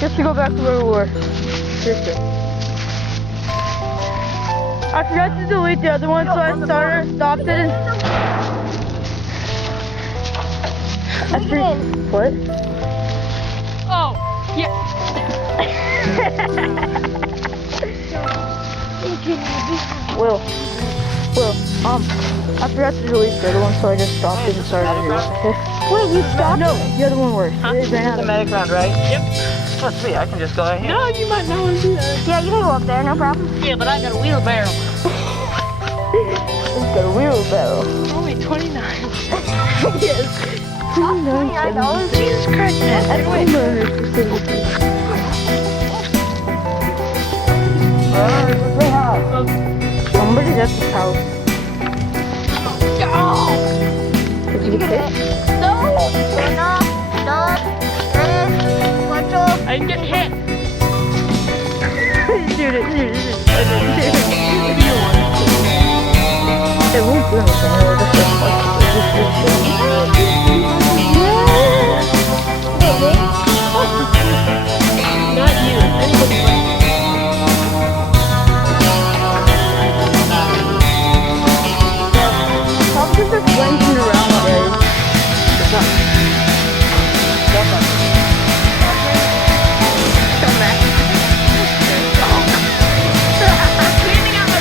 Just to go back to where we were. Seriously. I forgot to delete the other one, so I stopped it and... What? Oh, yeah. Will, I forgot to delete the other one, so I just stopped it and started it. Wait, you stopped? No, the other one worked. Huh? It ran out The of medic round, right? Yep. Let's see, I can just go right here. No, you might not want to do that. Yeah, you can go up there, no problem. Yeah, but I got a wheelbarrow. It's got a wheelbarrow. Only 29. Yes. $29. Jesus Christ, man. That's way more. Somebody's at this house. Did you get hit? No, I didn't get hit. Shoot it. It won't do anything. It'll just reflect. Not you. Anybody but Probably because they're flanking around, guys. Come back. cleaning out my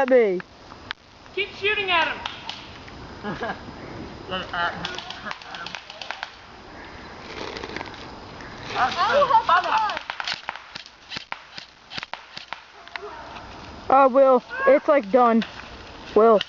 at me? Keep shooting at him. Oh, Will, it's like done. Will.